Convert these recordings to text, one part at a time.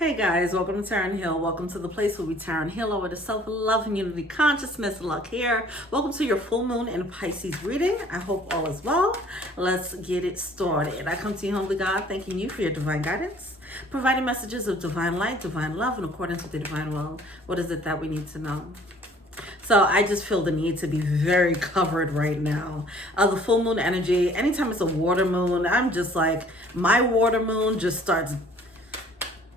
Hey guys, welcome to Tarot and Heal. Welcome to the place where we Tarot and Heal over the self-love and unity consciousness. Luck here. Welcome to your full moon in Pisces reading. I hope all is well. Let's get it started. I come to you, humbly God, thanking you for your divine guidance, providing messages of divine light, divine love, in accordance with the divine will. What is it that we need to know? So I just feel the need to be very covered right now. The full moon energy, anytime it's a water moon, I'm just like, my water moon just starts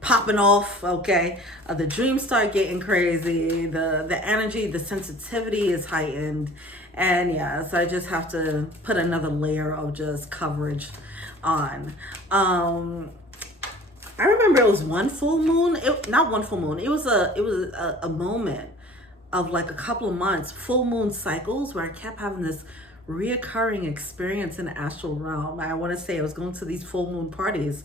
popping off. Okay, the dreams start getting crazy, the energy, the sensitivity is heightened, and yeah, so I just have to put another layer of just coverage on. I remember it was one full moon, not one full moon, it was a moment of like a couple of months, full moon cycles, where I kept having this reoccurring experience in the astral realm. I want to say I was going to these full moon parties.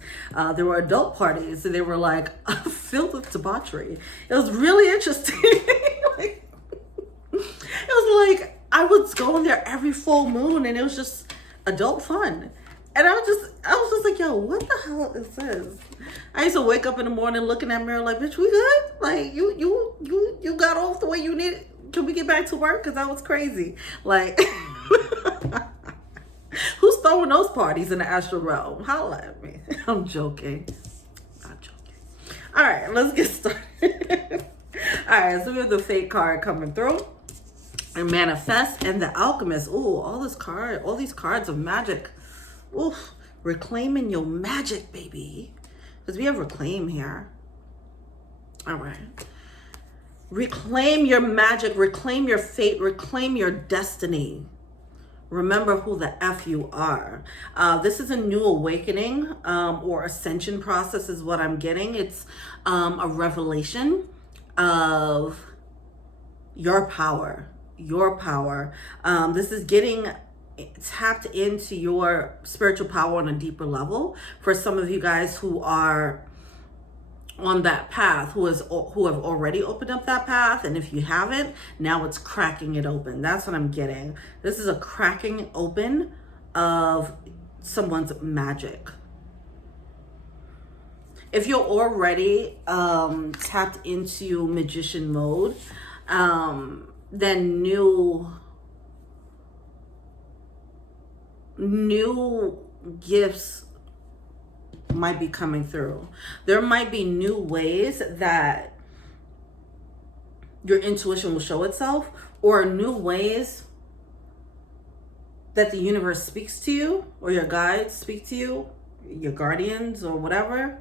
There were adult parties, and they were like filled with debauchery. It was really interesting. Like, it was like I was going there every full moon, and it was just adult fun. And I was just like, yo, what the hell is this? I used to wake up in the morning looking at mirror like, bitch, we good? Like, you got off the way you needed. Can we get back to work? Because that was crazy. Like, who's throwing those parties in the astral realm? Holla at me. I'm joking. Not joking. All right, let's get started. All right, so we have the Fate card coming through. And Manifest and the Alchemist. Ooh, all these cards of magic. Oof, reclaiming your magic, baby. Because we have reclaim here. All right. Reclaim your magic, reclaim your fate, reclaim your destiny. Remember who the F you are. This is a new awakening or ascension process is what I'm getting. It's a revelation of your power, This is getting tapped into your spiritual power on a deeper level. For some of you guys who are on that path, who have already opened up that path, and if you haven't, now it's cracking it open. That's what I'm getting. This is a cracking open of someone's magic. If you're already tapped into magician mode, then new gifts might be coming through. There might be new ways that your intuition will show itself, or new ways that the universe speaks to you, or your guides speak to you, your guardians or whatever.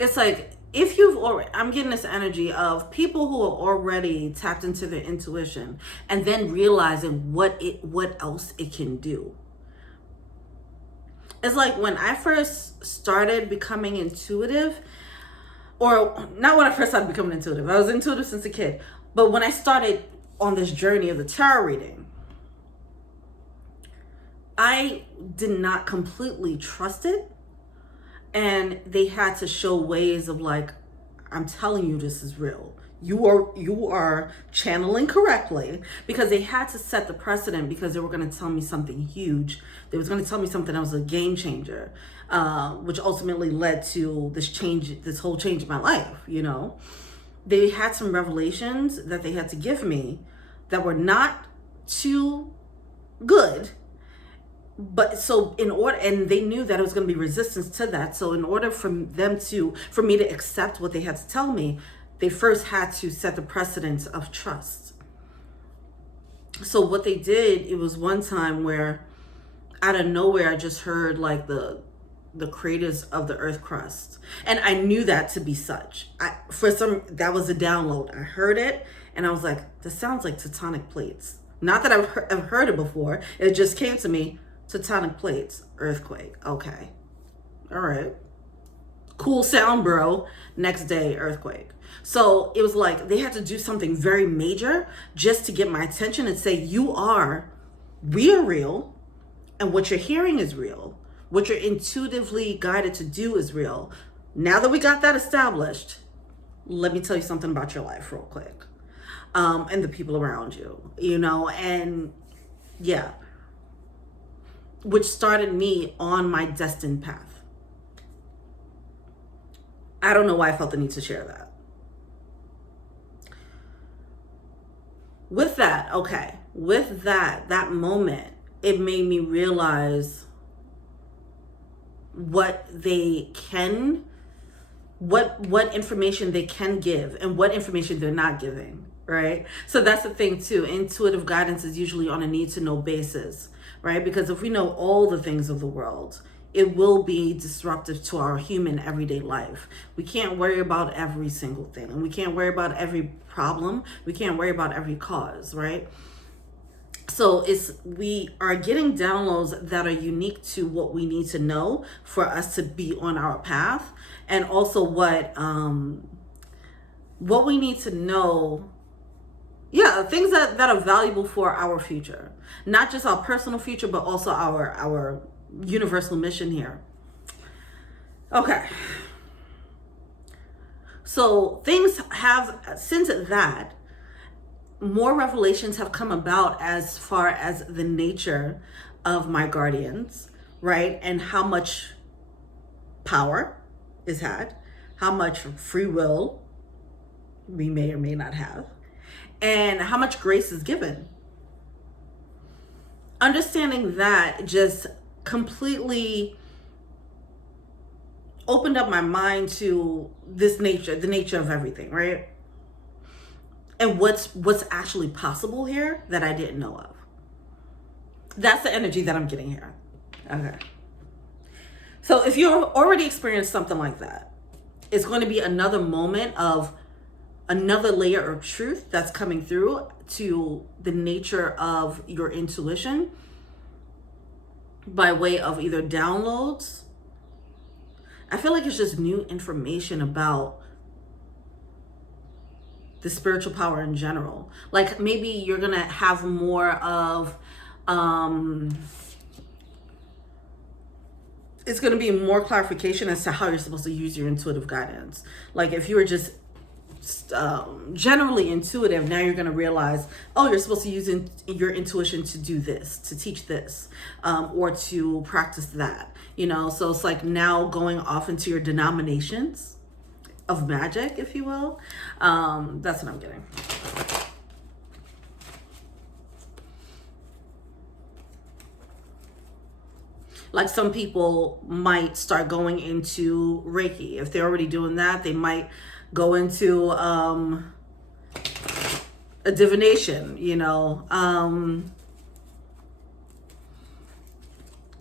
It's like, if you've already, I'm getting this energy of people who have already tapped into their intuition and then realizing what else it can do. It's like when I first started becoming intuitive, or not when I first started becoming intuitive, I was intuitive since a kid, but when I started on this journey of the tarot reading, I did not completely trust it. And they had to show ways of like, I'm telling you, this is real. You are channeling correctly, because they had to set the precedent, because they were going to tell me something huge. They was going to tell me something that was a game changer, which ultimately led to this whole change in my life. You know, they had some revelations that they had to give me that were not too good. But so in order, and they knew that it was going to be resistance to that. So in order for me to accept what they had to tell me, they first had to set the precedence of trust. So what they did, it was one time where out of nowhere, I just heard like the creators of the earth crust. And I knew that to be such. That was a download. I heard it and I was like, this sounds like tectonic plates. Not that I've heard it before. It just came to me. Tectonic plates, earthquake. Okay. All right. Cool sound, bro. Next day, earthquake. So it was like they had to do something very major just to get my attention and say, we are real, and what you're hearing is real. What you're intuitively guided to do is real. Now that we got that established, let me tell you something about your life real quick. And the people around you, and yeah. Which started me on my destined path. I don't know why I felt the need to share that. With that, okay, with that moment, it made me realize what they can, what information they can give and what information they're not giving, right? So that's the thing too. Intuitive guidance is usually on a need to know basis, right? Because if we know all the things of the world, it will be disruptive to our human everyday life. We can't worry about every single thing, and we can't worry about every problem. We can't worry about every cause, right? So we are getting downloads that are unique to what we need to know for us to be on our path, and also what we need to know. Yeah, things that are valuable for our future, not just our personal future, but also our universal mission here. Okay. So things have, since that, more revelations have come about as far as the nature of my guardians, right? And how much power is had, how much free will we may or may not have, and how much grace is given. Understanding that just completely opened up my mind to this nature, the nature of everything, right? And what's actually possible here that I didn't know of. That's the energy that I'm getting here. Okay. So if you've already experienced something like that, it's going to be another moment of another layer of truth that's coming through to the nature of your intuition by way of either downloads. I feel like it's just new information about the spiritual power in general. Like maybe you're gonna have more of it's gonna be more clarification as to how you're supposed to use your intuitive guidance. Like if you were just generally intuitive, now you're going to realize, oh, you're supposed to use your intuition to do this, to teach this, or to practice that, you know. So it's like now going off into your denominations of magic, if you will. That's what I'm getting. Like some people might start going into Reiki. If they're already doing that, they might go into a divination, you know.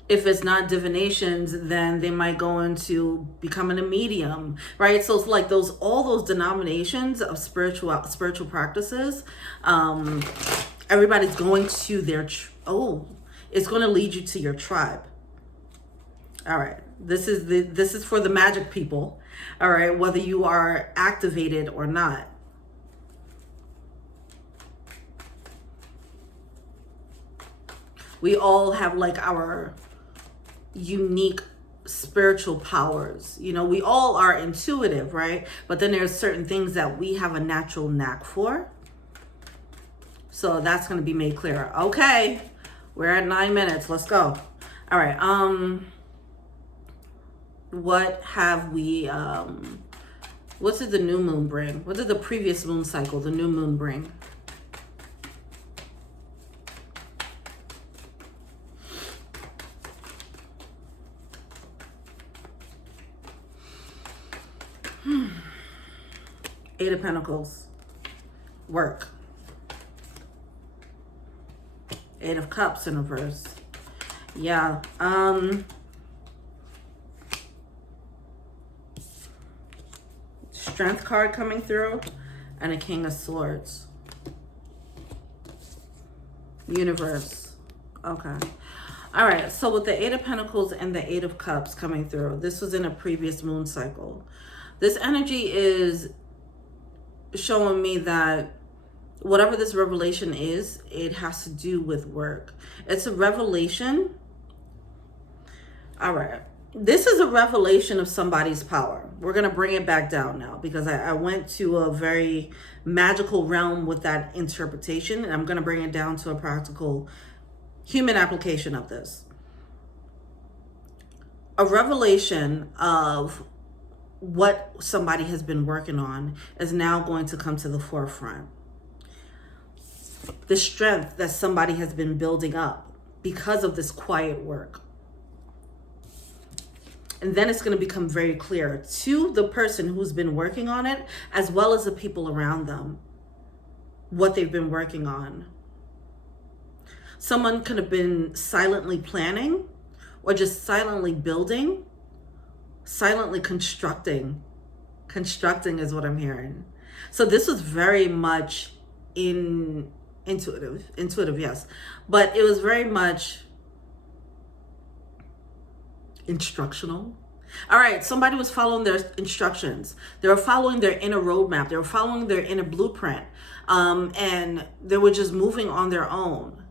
If it's not divinations, then they might go into becoming a medium, right? So it's like all those denominations of spiritual practices. Everybody's going to their it's going to lead you to your tribe. All right, this is for the magic people. All right, whether you are activated or not. We all have like our unique spiritual powers. You know, we all are intuitive, right? But then there's certain things that we have a natural knack for. So that's going to be made clearer. Okay, we're at 9 minutes. Let's go. All right. What have we, what did the new moon bring? What did the previous moon cycle, the new moon, bring? Eight of Pentacles, work. Eight of Cups in reverse. Yeah, Strength card coming through, and a King of Swords. Universe. Okay. All right. So with the Eight of Pentacles and the Eight of Cups coming through, this was in a previous moon cycle. This energy is showing me that whatever this revelation is, it has to do with work. It's a revelation. All right. This is a revelation of somebody's power. We're going to bring it back down now because I went to a very magical realm with that interpretation, and I'm going to bring it down to a practical human application of this. A revelation of what somebody has been working on is now going to come to the forefront. The strength that somebody has been building up because of this quiet work. And then it's going to become very clear to the person who's been working on it, as well as the people around them, what they've been working on. Someone could have been silently planning, or just silently building, silently constructing. Constructing is what I'm hearing. So this was very much intuitive, yes. But it was very much instructional. All right, somebody was following their instructions. They were following their inner roadmap. They were following their inner blueprint. And they were just moving on their own.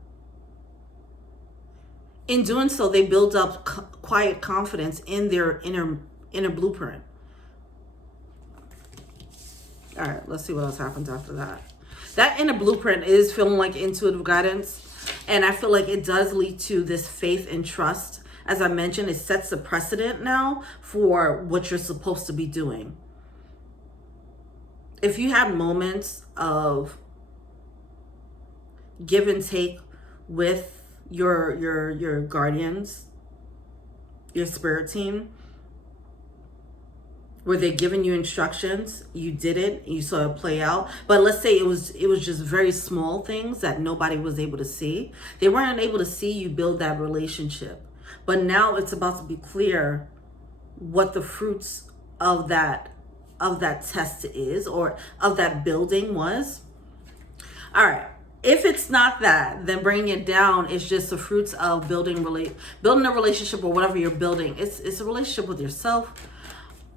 In doing so, they built up quiet confidence in their inner blueprint. All right, let's see what else happens after that. That inner blueprint is feeling like intuitive guidance. And I feel like it does lead to this faith and trust. As I mentioned, it sets the precedent now for what you're supposed to be doing. If you have moments of give and take with your guardians, your spirit team, where they're giving you instructions, you did it, and you saw it play out. But let's say it was just very small things that nobody was able to see. They weren't able to see you build that relationship. But now it's about to be clear what the fruits of that test is, or of that building was. All right. If it's not that, then bringing it down is just the fruits of building a relationship, or whatever you're building. It's a relationship with yourself.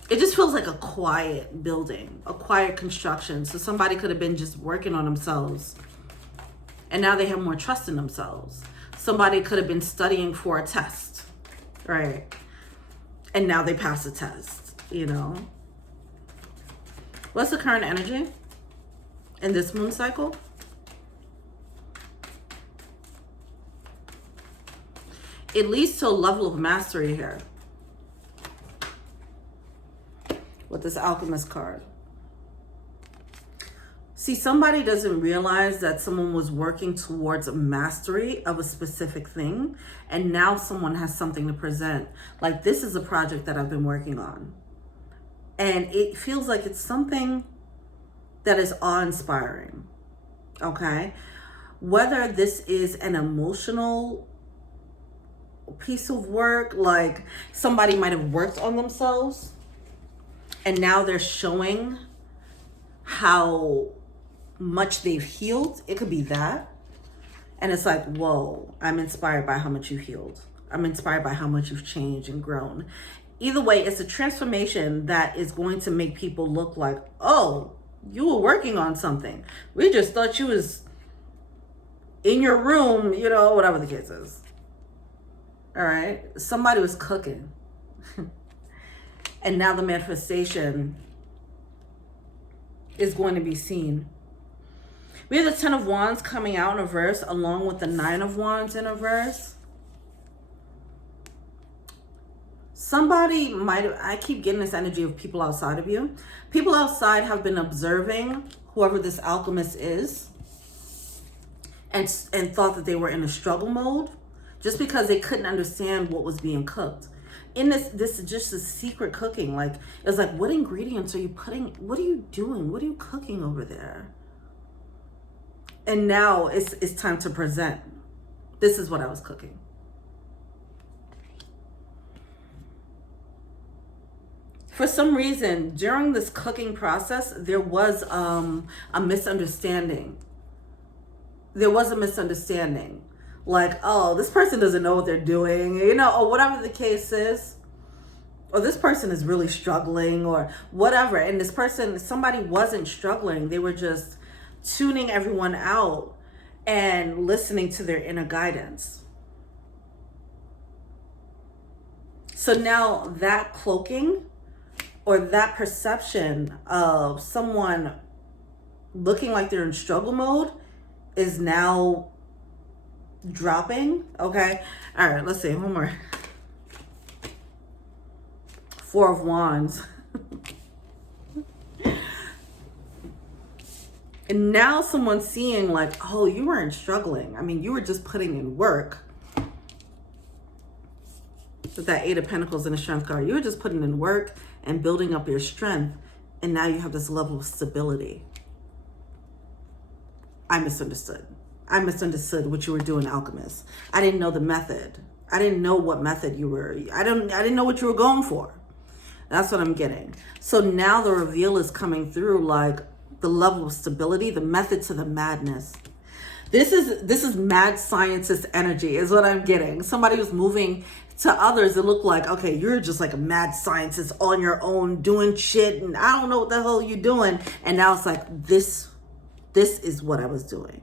It just feels like a quiet building, a quiet construction. So somebody could have been just working on themselves, and now they have more trust in themselves. Somebody could have been studying for a test, right? And now they pass the test, you know? What's the current energy in this moon cycle? It leads to a level of mastery here with this alchemist card. See, somebody doesn't realize that someone was working towards a mastery of a specific thing, and now someone has something to present. Like, this is a project that I've been working on. And it feels like it's something that is awe-inspiring, okay? Whether this is an emotional piece of work, like somebody might have worked on themselves, and now they're showing how much they've healed. It could be that. And it's like, whoa, I'm inspired by how much you healed. I'm inspired by how much you've changed and grown. Either way, it's a transformation that is going to make people look like, oh, you were working on something. We just thought you was in your room, you know, whatever the case is. All right. Somebody was cooking. And now the manifestation is going to be seen. We have the 10 of Wands coming out in reverse, along with the 9 of Wands in reverse. Somebody might have, I keep getting this energy of people outside of you. People outside have been observing whoever this alchemist is, and thought that they were in a struggle mode just because they couldn't understand what was being cooked. In this is just a secret cooking. Like, it's like, what ingredients are you putting? What are you doing? What are you cooking over there? And now it's time to present. This is what I was cooking. For some reason, during this cooking process, there was a misunderstanding. There was a misunderstanding. Like, oh, this person doesn't know what they're doing, you know, or whatever the case is. Or this person is really struggling, or whatever. And this person, somebody wasn't struggling. They were just tuning everyone out and listening to their inner guidance. So now that cloaking, or that perception of someone looking like they're in struggle mode, is now dropping. Okay. All right. Let's see. One more. 4 of Wands. And now someone's seeing like, oh, you weren't struggling. I mean, you were just putting in work. With that Eight of Pentacles and the Strength card, you were just putting in work and building up your strength. And now you have this level of stability. I misunderstood. I misunderstood what you were doing, Alchemist. I didn't know the method. I didn't know what method you were. I didn't know what you were going for. That's what I'm getting. So now the reveal is coming through, like the level of stability, the method to the madness. This is mad scientist energy is what I'm getting. Somebody was moving to others. It looked like, okay, you're just like a mad scientist on your own doing shit. And I don't know what the hell you're doing. And now it's like, this is what I was doing.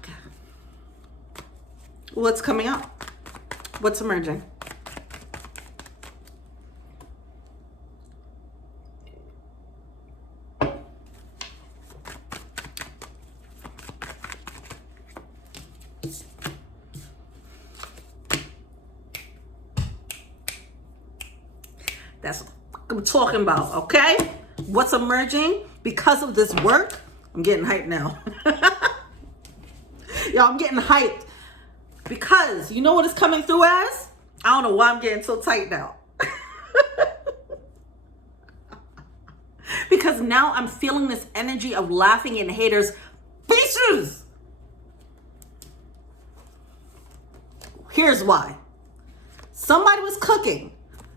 Okay. What's coming up? What's emerging? That's what I'm talking about, okay? What's emerging because of this work? I'm getting hyped now. Y'all, I'm getting hyped because you know what it's coming through as? I don't know why I'm getting so tight now. Because now I'm feeling this energy of laughing in haters' faces. Here's why. Somebody was cooking.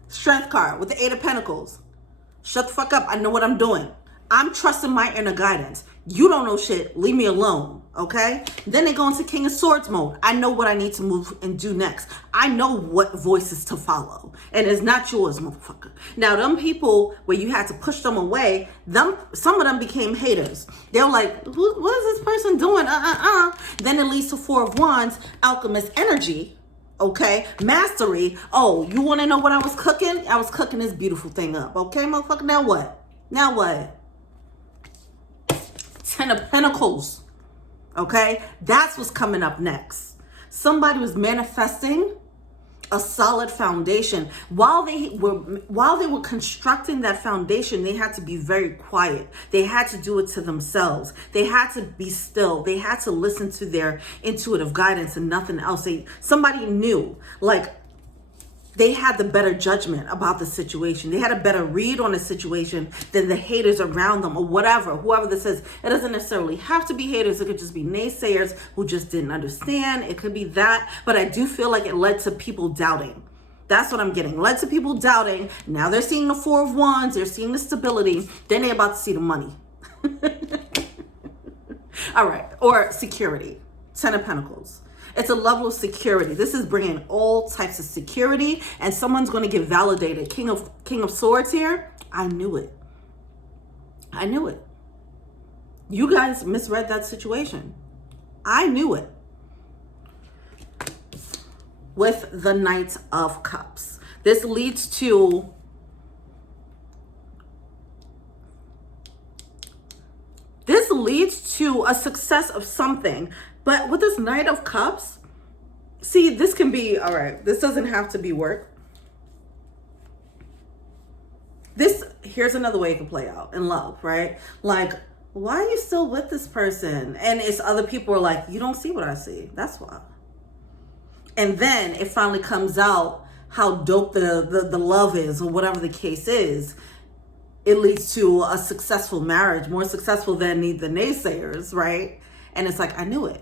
Strength card with the Eight of Pentacles. Shut the fuck up. I know what I'm doing. I'm trusting my inner guidance. You don't know shit. Leave me alone. Okay? Then they go into King of Swords mode. I know what I need to move and do next. I know what voices to follow. And it's not yours, motherfucker. Now, them people where you had to push them away, some of them became haters. They're like, what is this person doing? Then it leads to Four of Wands, Alchemist energy. Okay, mastery. Oh, you want to know what I was cooking? I was cooking this beautiful thing up. Okay, motherfucker. Now what? Now what? 10 of Pentacles. Okay, that's what's coming up next. Somebody was manifesting a solid foundation. While they were constructing that foundation, they had to be very quiet. They had to do it to themselves. They had to be still. They had to listen to their intuitive guidance and nothing else. Somebody knew, like, they had the better judgment about the situation. They had a better read on the situation than the haters around them or whatever, whoever this is. It doesn't necessarily have to be haters. It could just be naysayers who just didn't understand. It could be that. But I do feel like it led to people doubting. That's what I'm getting. Led to people doubting. Now they're seeing the Four of Wands. They're seeing the stability. Then they're about to see the money. All right. Or security. 10 of Pentacles. It's a level of security. This is bringing all types of security, and someone's going to get validated. King of Swords here. I knew it. I knew it. You guys misread that situation. I knew it. With the Knight of Cups. This leads to a success of something. But with this Knight of Cups, see, this can be, all right, this doesn't have to be work. Here's another way it can play out in love, right? Like, why are you still with this person? And it's other people are like, you don't see what I see. That's why. And then it finally comes out how dope the love is or whatever the case is. It leads to a successful marriage, more successful than the naysayers, right? And it's like, I knew it.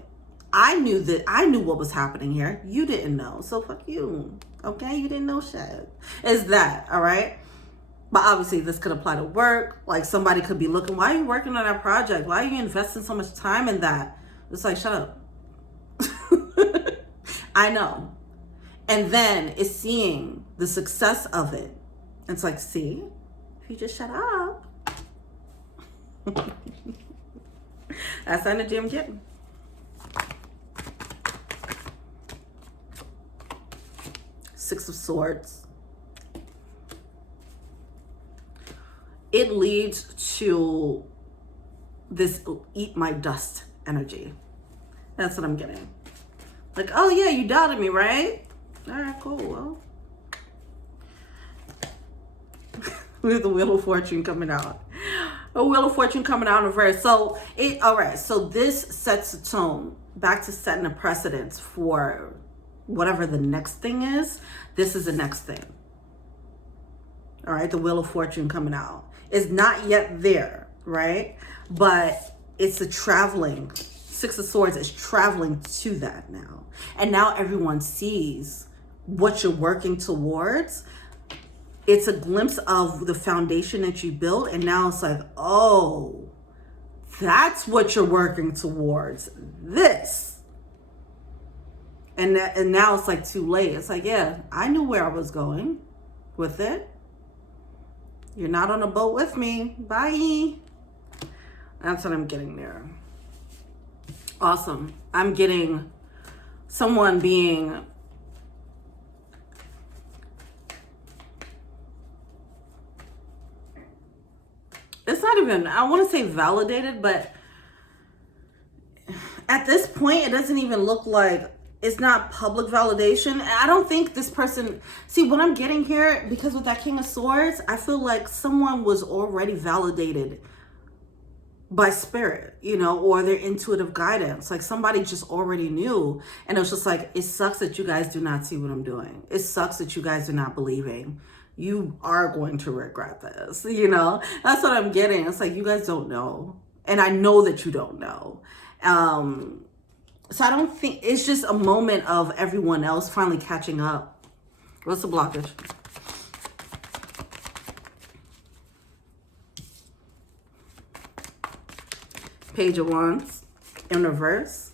I knew what was happening here. You didn't know. So fuck you. Okay? You didn't know shit. It's that, all right? But obviously this could apply to work. Like somebody could be looking, why are you working on that project? Why are you investing so much time in that? It's like, shut up. I know. And then it's seeing the success of it. It's like, see, if you just shut up. That's the energy I'm getting. Six of Swords. It leads to this eat my dust energy. That's what I'm getting. Like, oh yeah, you doubted me, right? All right, cool. Well, With the Wheel of Fortune coming out. A Wheel of Fortune coming out in reverse. So, all right. So this sets a tone. Back to setting a precedence for whatever the next thing is. This is the next thing. All right. The Wheel of Fortune coming out. It's not yet there, right? But it's a traveling. Six of Swords is traveling to that now. And now everyone sees what you're working towards. It's a glimpse of the foundation that you built. And now it's like, oh, that's what you're working towards. This. And now it's like too late. It's like, yeah, I knew where I was going with it. You're not on a boat with me. Bye. That's what I'm getting there. Awesome. I'm getting someone being it's not even, I want to say validated, but at this point, it doesn't even look like, it's not public validation. I don't think this person, see what I'm getting here, because with that King of Swords, I feel like someone was already validated by spirit, you know, or their intuitive guidance. Like somebody just already knew. And it was just like, it sucks that you guys do not see what I'm doing. It sucks that you guys are not believing. You are going to regret this, you know? That's what I'm getting. It's like, you guys don't know. And I know that you don't know. So I don't think, it's just a moment of everyone else finally catching up. What's the blockage? Page of Wands in reverse.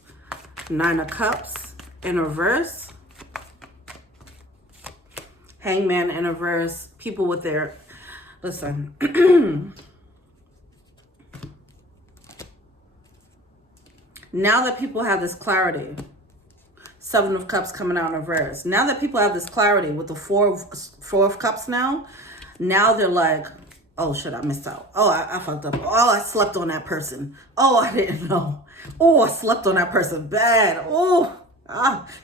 Nine of Cups in reverse. Hangman in reverse. People with their, listen. Now that people have this clarity, Seven of Cups coming out in reverse. Now that people have this clarity with the Four of Cups now they're like, oh shit, I missed out. Oh, I fucked up. Oh, I slept on that person. Oh, I didn't know. Oh, I slept on that person bad. Oh,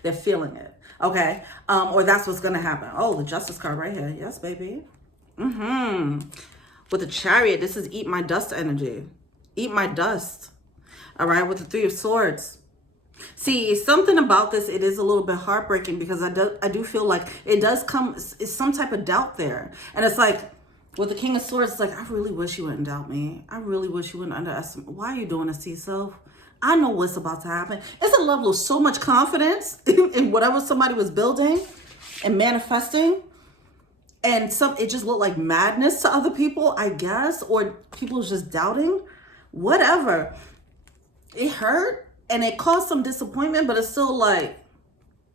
they're feeling it. Okay. Or that's what's going to happen. Oh, the Justice card right here. Yes, baby. With the Chariot, this is eat my dust energy. Eat my dust. All right. With the Three of Swords. See, something about this, it is a little bit heartbreaking because I do feel like it does come, it's some type of doubt there. And it's like, with the King of Swords, it's like, I really wish you wouldn't doubt me. I really wish you wouldn't underestimate. Why are you doing this to yourself? I know what's about to happen. It's a level of so much confidence in whatever somebody was building and manifesting. And it just looked like madness to other people, I guess. Or people just doubting. Whatever. It hurt. And it caused some disappointment. But it's still like,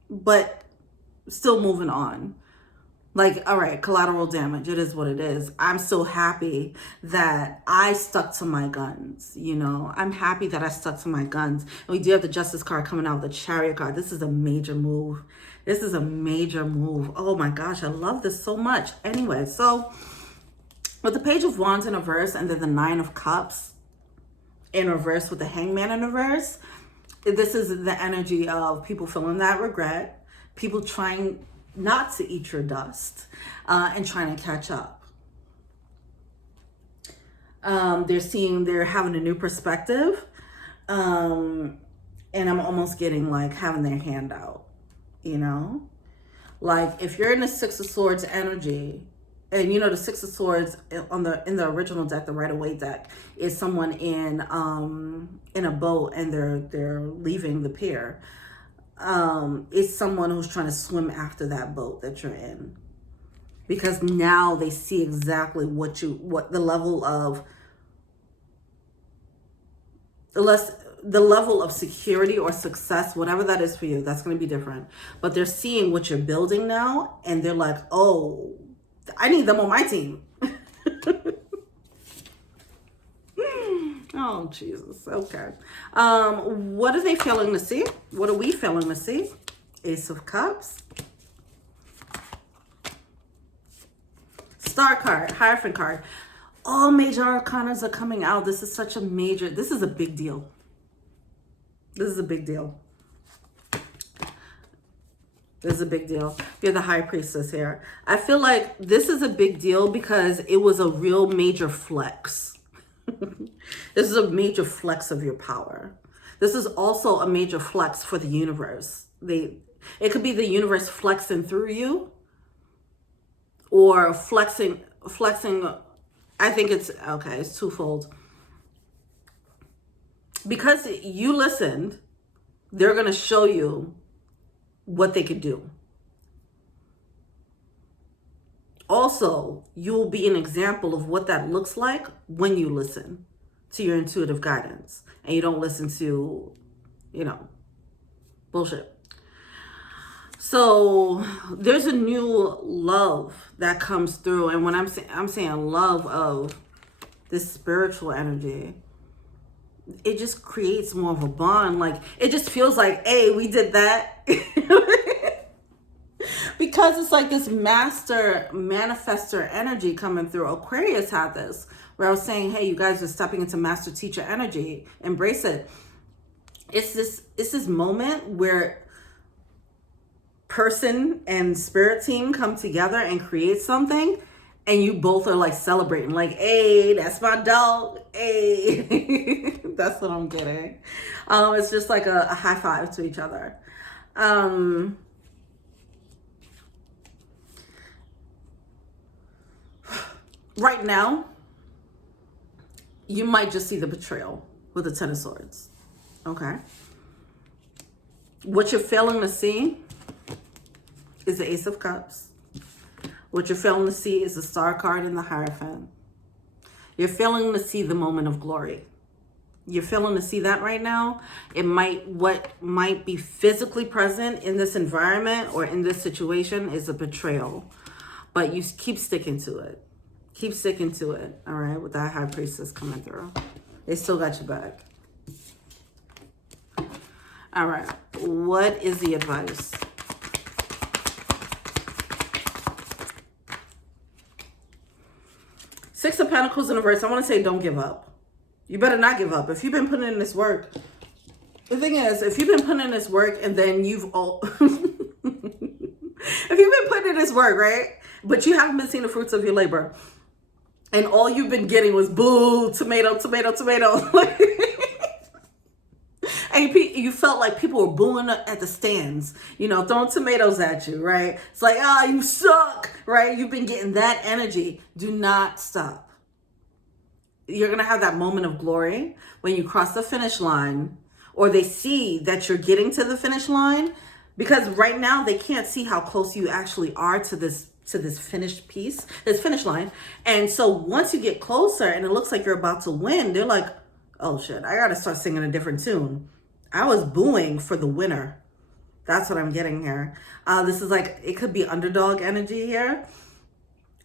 but still moving on. Like, all right, collateral damage. It is what it is. I'm still happy that I stuck to my guns. You know, I'm happy that I stuck to my guns. And we do have the Justice card coming out, the Chariot card. This is a major move. This is a major move. Oh my gosh, I love this so much. Anyway, so with the Page of Wands in reverse and then the Nine of Cups in reverse with the Hangman in reverse, this is the energy of people feeling that regret, people trying not to eat your dust and trying to catch up. They're having a new perspective. And I'm almost getting like having their hand out, you know? Like if you're in the Six of Swords energy, and you know the Six of Swords in the original deck, the Rider-Waite deck, is someone in a boat and they're leaving the pier. It's someone who's trying to swim after that boat that you're in, because now they see exactly what the level of security or success, whatever that is for you, that's going to be different. But they're seeing what you're building now, and they're like, oh, I need them on my team. Oh, Jesus. Okay. What are they failing to see? What are we failing to see? Ace of Cups. Star card. Hierophant card. All major arcanas are coming out. This is such a major... This is a big deal. This is a big deal. This is a big deal. You're the High Priestess here. I feel like this is a big deal because it was a real major flex. This is a major flex of your power. This is also a major flex for the universe. It could be the universe flexing through you, or flexing. I think it's twofold. Because you listened, they're going to show you what they could do. Also, you'll be an example of what that looks like when you listen to your intuitive guidance and you don't listen to, bullshit. So there's a new love that comes through. And when I'm saying love of this spiritual energy, it just creates more of a bond. Like, it just feels like, hey, we did that. Because it's like this master manifester energy coming through. Aquarius had this, where I was saying, hey, you guys are stepping into master teacher energy. Embrace it. It's this moment where person and spirit team come together and create something, and you both are like celebrating, like, hey, that's my dog, hey. That's what I'm getting. It's just like a high five to each other. Right now, you might just see the betrayal with the Ten of Swords. Okay. What you're failing to see is the Ace of Cups. What you're failing to see is the Star card and the Hierophant. You're failing to see the moment of glory. You're failing to see that right now. What might be physically present in this environment or in this situation is a betrayal. But you keep sticking to it. Keep sticking to it, all right, with that High Priestess coming through. They still got your back. All right, what is the advice? Six of Pentacles in reverse. I want to say don't give up. You better not give up. If you've been putting in this work, the thing is, if you've been putting in this work and then if you've been putting in this work, right, but you haven't been seeing the fruits of your labor, and all you've been getting was boo, tomato, tomato, tomato. And you felt like people were booing at the stands, throwing tomatoes at you, right? It's like, you suck, right? You've been getting that energy. Do not stop. You're going to have that moment of glory when you cross the finish line, or they see that you're getting to the finish line, because right now they can't see how close you actually are to this finished piece, this finish line. And so once you get closer and it looks like you're about to win, they're like, oh shit, I gotta start singing a different tune. I was booing for the winner. That's what I'm getting here. This is like, it could be underdog energy here,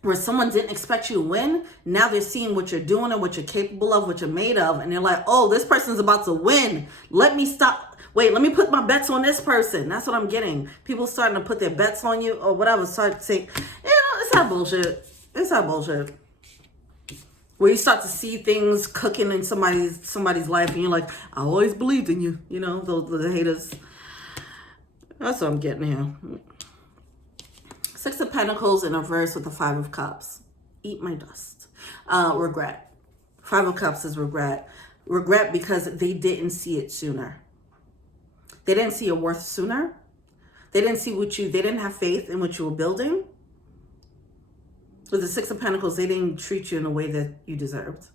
where someone didn't expect you to win. Now they're seeing what you're doing and what you're capable of, what you're made of. And they're like, oh, this person's about to win. Let me stop. Wait, let me put my bets on this person. That's what I'm getting. People starting to put their bets on you or whatever. Start to say, it's not bullshit. It's not bullshit. Where you start to see things cooking in somebody's life, and you're like, I always believed in you. The haters. That's what I'm getting here. Six of Pentacles in reverse with the Five of Cups. Eat my dust. Regret. Five of Cups is regret. Regret because they didn't see it sooner. They didn't see your worth sooner. They didn't see they didn't have faith in what you were building. With the Six of Pentacles, they didn't treat you in a way that you deserved.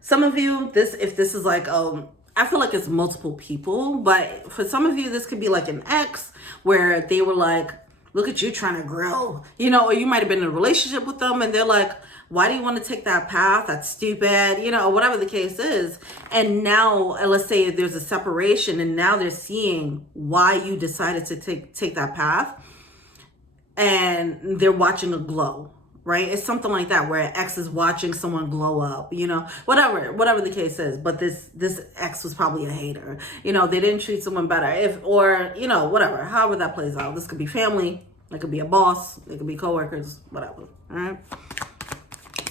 Some of you, if this is like, I feel like it's multiple people, but for some of you, this could be like an ex where they were like, look at you trying to grow, or you might have been in a relationship with them and they're like, why do you want to take that path? That's stupid, whatever the case is. And now, let's say there's a separation and now they're seeing why you decided to take that path, and they're watching a glow, right? It's something like that where an ex is watching someone glow up, whatever the case is. But this ex was probably a hater. They didn't treat someone better, whatever, however that plays out. This could be family, it could be a boss, it could be coworkers, whatever, all right?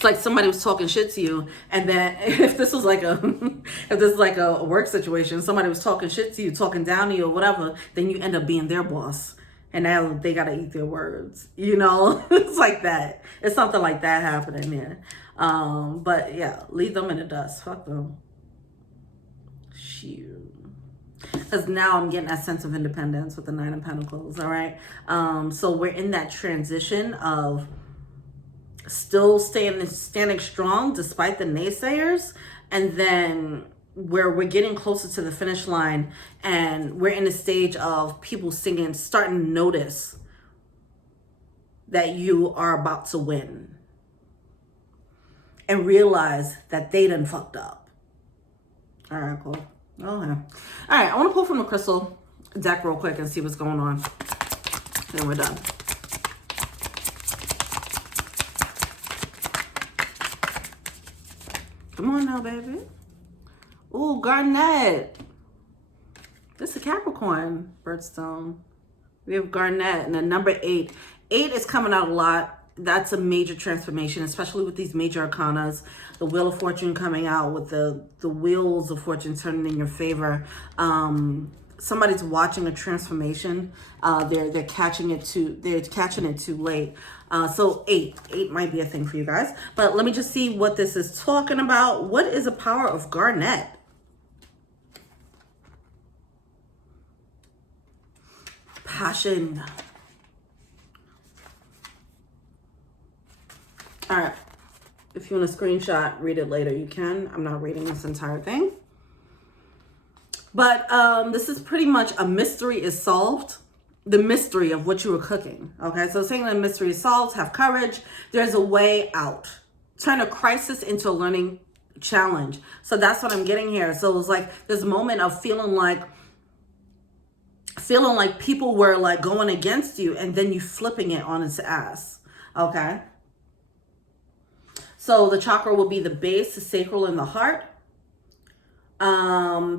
It's like somebody was talking shit to you, and then if this was like a if this is like a work situation, somebody was talking shit to you, talking down to you or whatever, then you end up being their boss, and now they gotta eat their words, you know. It's like that. It's something like that happening there. But yeah, leave them in the dust. Fuck them. Shoot. Because now I'm getting that sense of independence with the Nine of Pentacles. All right. So we're in that transition of still standing strong despite the naysayers, and then where we're getting closer to the finish line, and we're in a stage of people starting to notice that you are about to win and realize that they done fucked up. All right, cool. Okay. All right, I want to pull from the crystal deck real quick and see what's going on. Then we're done. Come on now, baby. Ooh, Garnet. This is a Capricorn birthstone. We have Garnet and then number 8. 8 is coming out a lot. That's a major transformation, especially with these major arcanas. The Wheel of Fortune coming out with the wheels of fortune turning in your favor. Somebody's watching a transformation. They're catching it too late. So 8 might be a thing for you guys. But let me just see what this is talking about. What is the power of Garnet? Passion. All right. If you want to screenshot, read it later, you can. I'm not reading this entire thing. But this is pretty much a mystery is solved. The mystery of what you were cooking. Okay, so saying the mystery is solved, have courage. There's a way out. Turn a crisis into a learning challenge. So that's what I'm getting here. So it was like this moment of feeling like people were like going against you, and then you flipping it on its ass. Okay. So the chakra will be the base, the sacral, and the heart.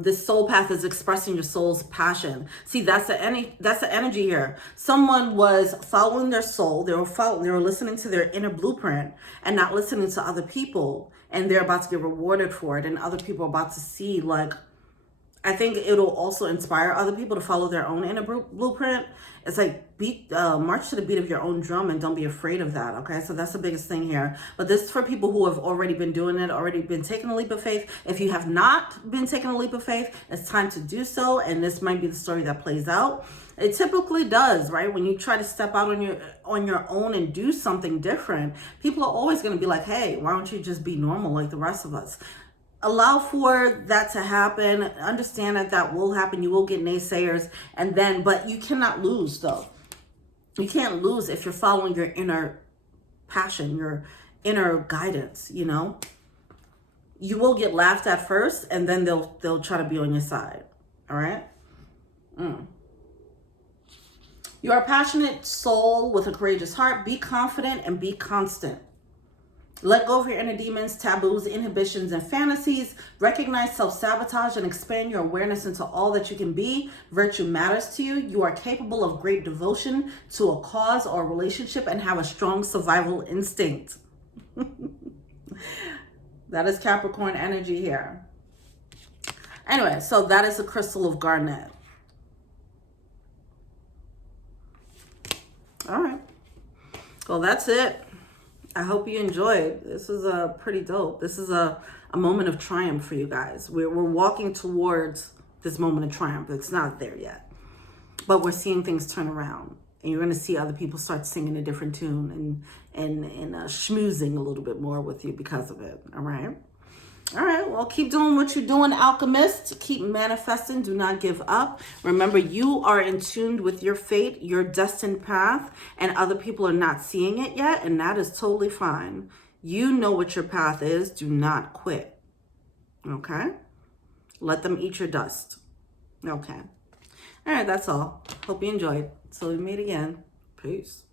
This soul path is expressing your soul's passion. See, that's the energy here. Someone was following their soul. They were listening to their inner blueprint and not listening to other people. And they're about to get rewarded for it. And other people are about to see, like, I think it'll also inspire other people to follow their own inner blueprint. It's like march to the beat of your own drum and don't be afraid of that. Okay, so that's the biggest thing here. But this is for people who have already been doing it, already been taking a leap of faith. If you have not been taking a leap of faith, it's time to do so. And this might be the story that plays out. It typically does, right? When you try to step out on your own and do something different, people are always going to be like, hey, why don't you just be normal like the rest of us? Allow for that to happen. Understand that will happen. You will get naysayers, but you cannot lose though. You can't lose if you're following your inner passion, your inner guidance, you know. You will get laughed at first, and then they'll try to be on your side. All right. You are a passionate soul with a courageous heart. Be confident and be constant. Let go of your inner demons, taboos, inhibitions, and fantasies. Recognize self-sabotage and expand your awareness into all that you can be. Virtue matters to you. You are capable of great devotion to a cause or a relationship and have a strong survival instinct. That is Capricorn energy here. Anyway, so that is the crystal of Garnet. All right. Well, that's it. I hope you enjoyed. This is pretty dope. This is a moment of triumph for you guys. We're walking towards this moment of triumph. It's not there yet. But we're seeing things turn around. And you're going to see other people start singing a different tune and schmoozing a little bit more with you because of it. All right? All right, well, keep doing what you're doing, alchemist. Keep manifesting. Do not give up. Remember, you are in tune with your fate, your destined path, and other people are not seeing it yet, and that is totally fine. You know what your path is. Do not quit. Okay? Let them eat your dust. Okay. All right, that's all. Hope you enjoyed. So we meet again. Peace.